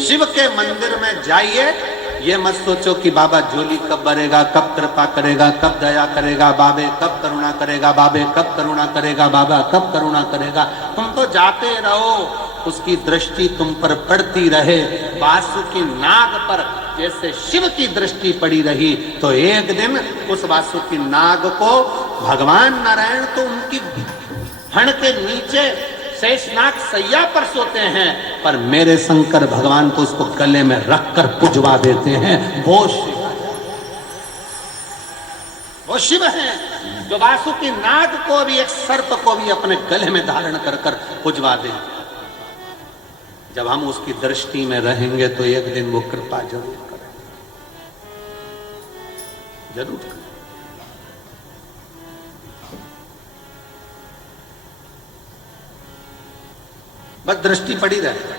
शिव के मंदिर में जाइए, ये मत सोचो कि बाबा झोली कब भरेगा, कब कृपा करेगा, कब दया करेगा, बाबे कब करुणा करेगा, बाबे कब करुणा करेगा, बाबा कब करुणा करेगा। तुम तो जाते रहो, उसकी दृष्टि तुम पर पड़ती रहे। वासुकी नाग पर जैसे शिव की दृष्टि पड़ी रही, तो एक दिन उस वासुकी नाग को भगवान नारायण तो उनकी फण के नीचे शेषनाग सैया पर सोते हैं, पर मेरे शंकर भगवान तो उसको गले में रखकर पुजवा देते हैं। वो शिव है जो वासुकी नाग को भी, एक सर्प को भी अपने गले में धारण कर कर पुजवा दे। जब हम उसकी दृष्टि में रहेंगे तो एक दिन वो कृपा जरूर करें, जरूर करें। बस दृष्टि पड़ी रहे।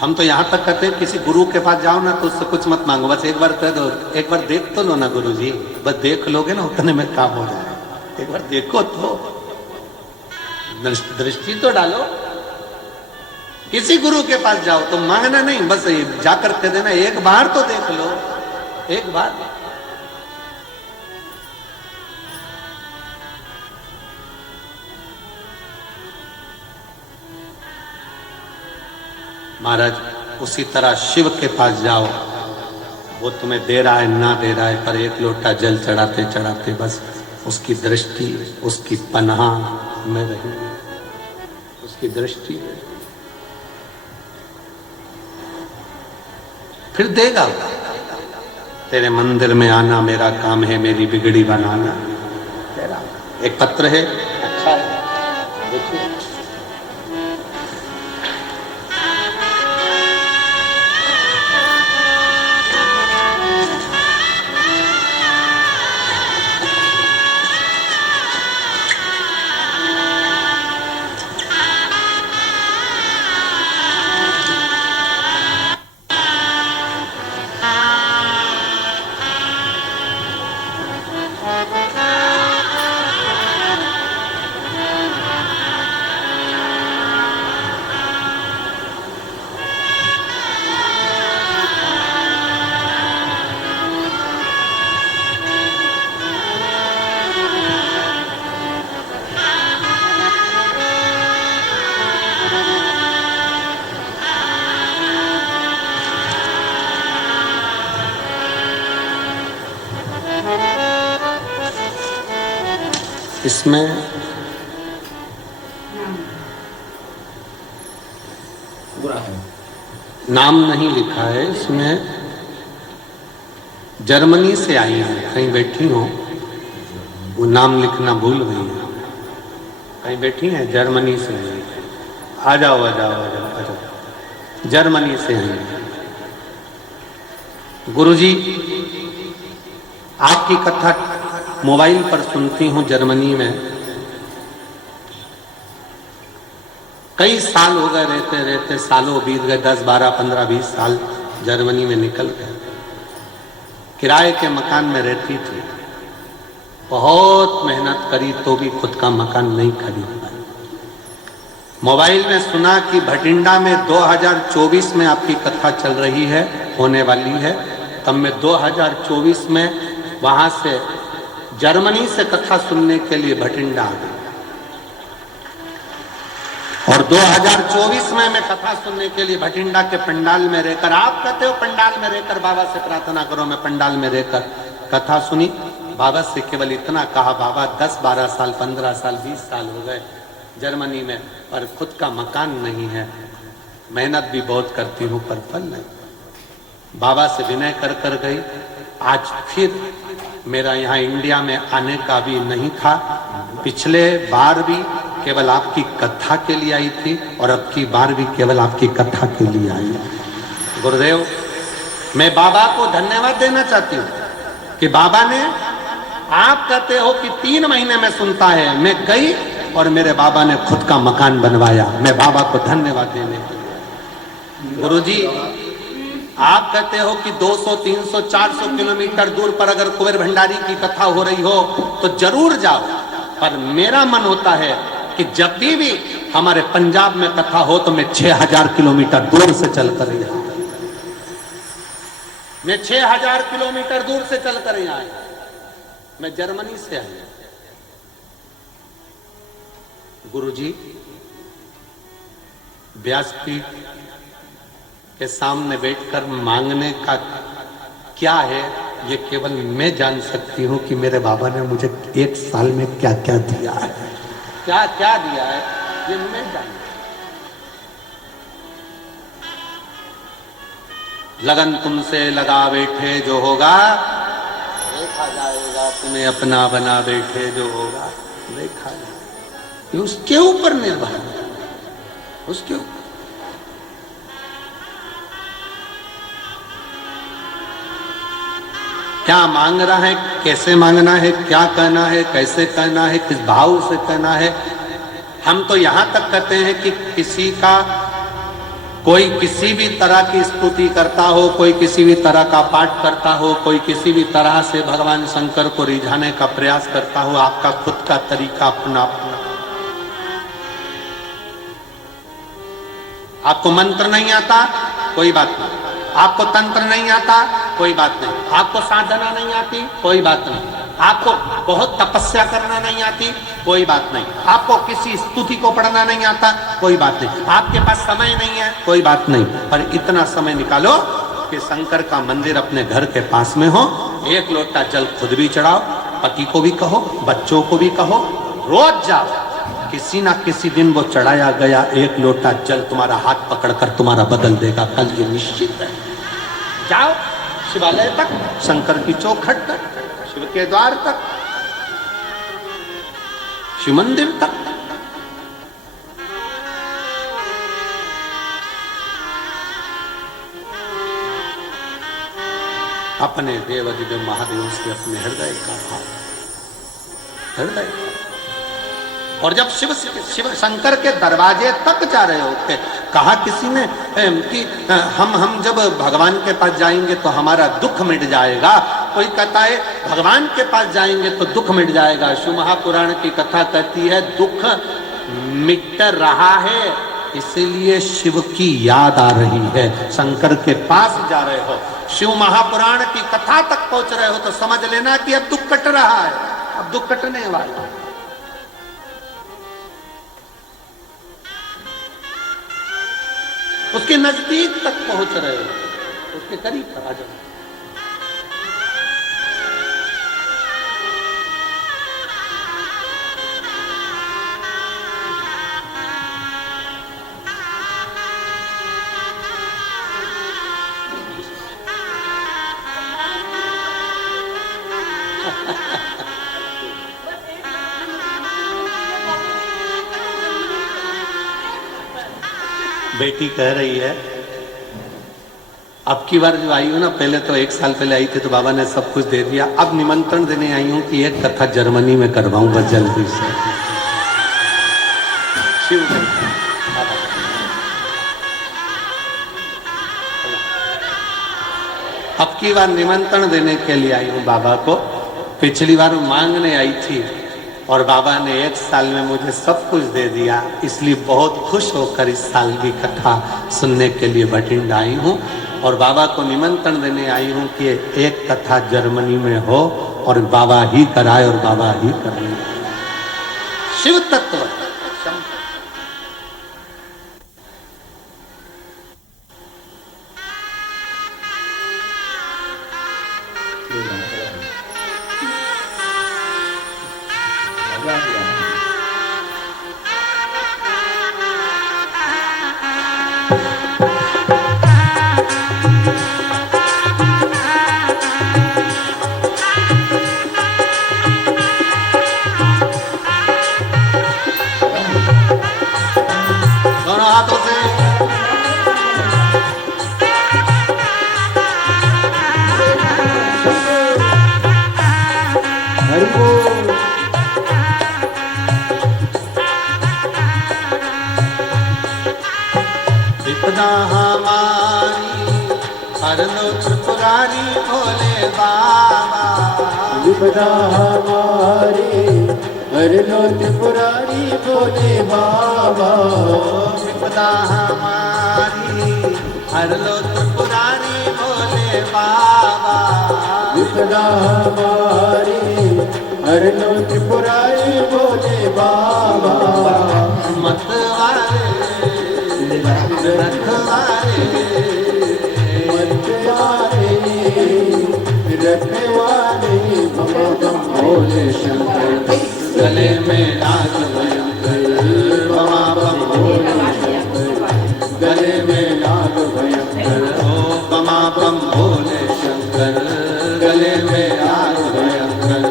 हम तो यहां तक कहते हैं किसी गुरु के पास जाओ ना तो उससे कुछ मत मांगो, बस एक बार कह दो, एक बार देख तो लो ना गुरु जी, बस देख लोगे ना उतने में काम हो जाए। एक बार देखो तो, दृष्टि तो डालो। किसी गुरु के पास जाओ तो मांगना नहीं, बस जाकर कह देना एक बार तो देख लो, एक बार। महाराज उसी तरह शिव के पास जाओ, वो तुम्हें दे रहा है ना दे रहा है, पर एक लोटा जल चढ़ाते चढ़ाते बस उसकी दृष्टि, उसकी पनाह में रही, उसकी दृष्टि फिर देगा। तेरे मंदिर में आना मेरा काम है, मेरी बिगड़ी बनाना तेरा। एक पत्र है, अच्छा है, देखिए। इसमें नाम नहीं लिखा है, इसमें जर्मनी से आई है, कहीं बैठी हो, वो नाम लिखना भूल गई है, कहीं बैठी है, जर्मनी से आई। आ जाओ आ जाओ आ जाओ आ जाओ, जर्मनी से आई। गुरुजी आपकी कथा मोबाइल पर सुनती हूं जर्मनी में, कई साल हो गए, रहते रहते सालों बीत गए, 10, 12, 15, 20 साल जर्मनी में निकल गए। किराए के मकान में रहती थी, बहुत मेहनत करी तो भी खुद का मकान नहीं खरीद पाई। मोबाइल में सुना कि भटिंडा में 2024 में आपकी कथा चल रही है, होने वाली है, तब मैं 2024 में वहां से जर्मनी से कथा सुनने के लिए भटिंडा आ गई। और 2024 में मैं कथा सुनने के लिए भटिंडा के पंडाल में रहकर, आप कहते हो पंडाल में रहकर बाबा से प्रार्थना करो, मैं पंडाल में रहकर कथा सुनी। बाबा से केवल इतना कहा, बाबा 10, 12 साल, 15 साल, 20 साल हो गए जर्मनी में, पर खुद का मकान नहीं है, मेहनत भी बहुत करती हूँ पर फल नहीं। बाबा से विनय कर कर गई। आज फिर मेरा यहाँ इंडिया में आने का भी नहीं था, पिछले बार भी केवल आपकी कथा के लिए आई थी और अब की बार भी केवल आपकी कथा के लिए आई। गुरुदेव, मैं बाबा को धन्यवाद देना चाहती हूँ कि बाबा ने, आप कहते हो कि 3 महीने में सुनता है, मैं गई और मेरे बाबा ने खुद का मकान बनवाया। मैं बाबा को धन्यवाद देने के लिए। गुरुजी, आप कहते हो कि 200, 300, 400 किलोमीटर दूर पर अगर कुंवर भंडारी की कथा हो रही हो तो जरूर जाओ, पर मेरा मन होता है कि जब भी हमारे पंजाब में कथा हो तो मैं 6000 किलोमीटर दूर से चलकर यहाँ, मैं 6000 किलोमीटर दूर से चलकर यहाँ आया। मैं जर्मनी से आया। गुरुजी व्यासपीठ के सामने बैठकर मांगने का क्या है ये केवल मैं जान सकती हूं कि मेरे बाबा ने मुझे 1 साल में क्या क्या दिया है, क्या क्या दिया है ये मैं जानती। लगन तुमसे लगा बैठे जो होगा देखा जाएगा, तुम्हें अपना बना बैठे जो होगा देखा जाएगा। ये उसके ऊपर निर्भर है, उसके ऊपर। क्या मांग रहा है, कैसे मांगना है, क्या कहना है, कैसे कहना है, किस भाव से कहना है। हम तो यहां तक कहते हैं कि किसी का कोई किसी भी तरह की स्तुति करता हो, कोई किसी भी तरह का पाठ करता हो, कोई किसी भी तरह से भगवान शंकर को रिझाने का प्रयास करता हो, आपका खुद का तरीका अपना अपना। आपको मंत्र नहीं आता कोई बात नहीं, आपको तंत्र नहीं आता कोई बात नहीं, आपको साधना नहीं आती कोई बात नहीं, आपको बहुत तपस्या करना नहीं आती कोई बात नहीं, आपको किसी स्तुति को पढ़ना नहीं आता कोई बात नहीं, आपके पास समय नहीं है कोई बात नहीं, पर इतना समय निकालो कि शंकर का मंदिर अपने घर के पास में हो। 1 लोटा जल खुद भी चढ़ाओ, पति को भी कहो, बच्चों को भी कहो, रोज जाओ। किसी ना किसी दिन वो चढ़ाया गया 1 लोटा जल तुम्हारा हाथ पकड़कर तुम्हारा बदल देगा, कल ये निश्चित है। जाओ शिवालय तक, शंकर की चौखट तक, शिव के द्वार तक, शिव मंदिर तक। अपने देव दिव्य महादेव से अपने हृदय का भाव, हृदय। और जब शिव शंकर के दरवाजे तक जा रहे होते, कहा किसी ने कि हम जब भगवान के पास जाएंगे तो हमारा दुख मिट जाएगा। कोई कहता है भगवान के पास जाएंगे तो दुख मिट जाएगा। शिव महापुराण की कथा कहती है दुख मिट रहा है, इसीलिए शिव की याद आ रही है। शंकर के पास जा रहे हो, शिव महापुराण की कथा तक पहुंच रहे हो तो समझ लेना कि अब दुख कट रहा है, अब दुख कटने वाला है। उसके नजदीक तक पहुंच रहे हो, उसके करीब आ जाओ। बेटी कह रही है अब की बार जो आई हूं ना, पहले तो 1 साल पहले आई थी तो बाबा ने सब कुछ दे दिया, अब निमंत्रण देने आई हूं कि एक कथा जर्मनी में करवाऊं बस जल्दी से। शिव अब की बार निमंत्रण देने के लिए आई हूं बाबा को। पिछली बार मांगने आई थी और बाबा ने 1 साल में मुझे सब कुछ दे दिया, इसलिए बहुत खुश होकर इस साल की कथा सुनने के लिए भटिंडा आई हूँ। और बाबा को निमंत्रण देने आई हूँ कि एक कथा जर्मनी में हो और बाबा ही कराए और बाबा ही कराए। शिव तत्व विपदा हमारी हर लो त्रिपुरारी बोले बाबा, विपदा हमारी हर लो त्रिपुरारी बोले बाबा, विपदा हमारी हर लो त्रिपुरारी बोले बाबा। मतवारे रखवारे मतवारे रखवारे बाबा बम भोले शंकर, गले में नाग भयंकर बाबा बम भोले शंकर, गले में नाग भयंकर, ओ बाबा बम भोले शंकर, गले में नाग भयंकर,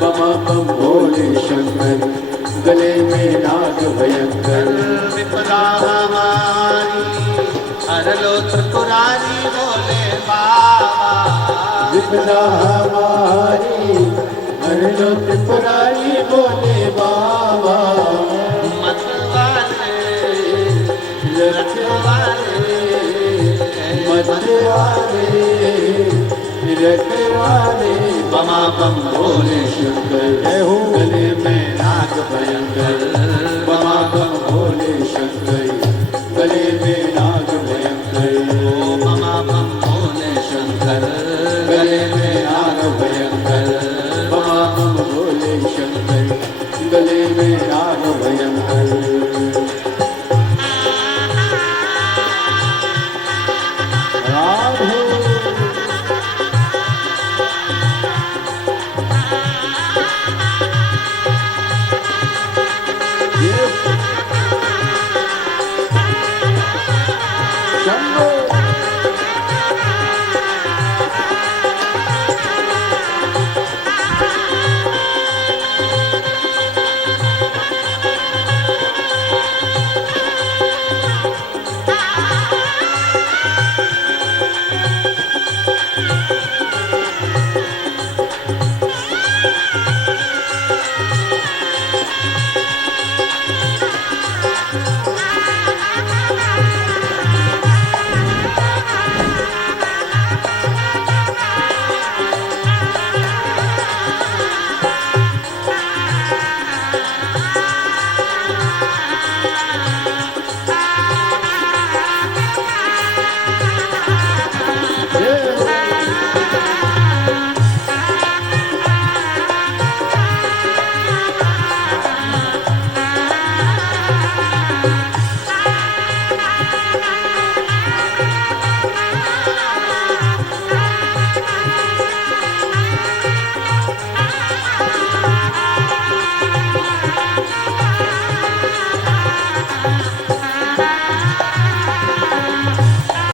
बाबा बम भोले शंकर, गले में नाग भयंकर। विपदा हमारी हर लो त्रिपुरारी बोले बाबा, विपदा हमारी हर लो त्रिपुरारी बोले बाबा। मतवारे रखवारे मतवारे रखवारे बाबा बम भोले शंकर, जय हो गले में नाग भयंकर,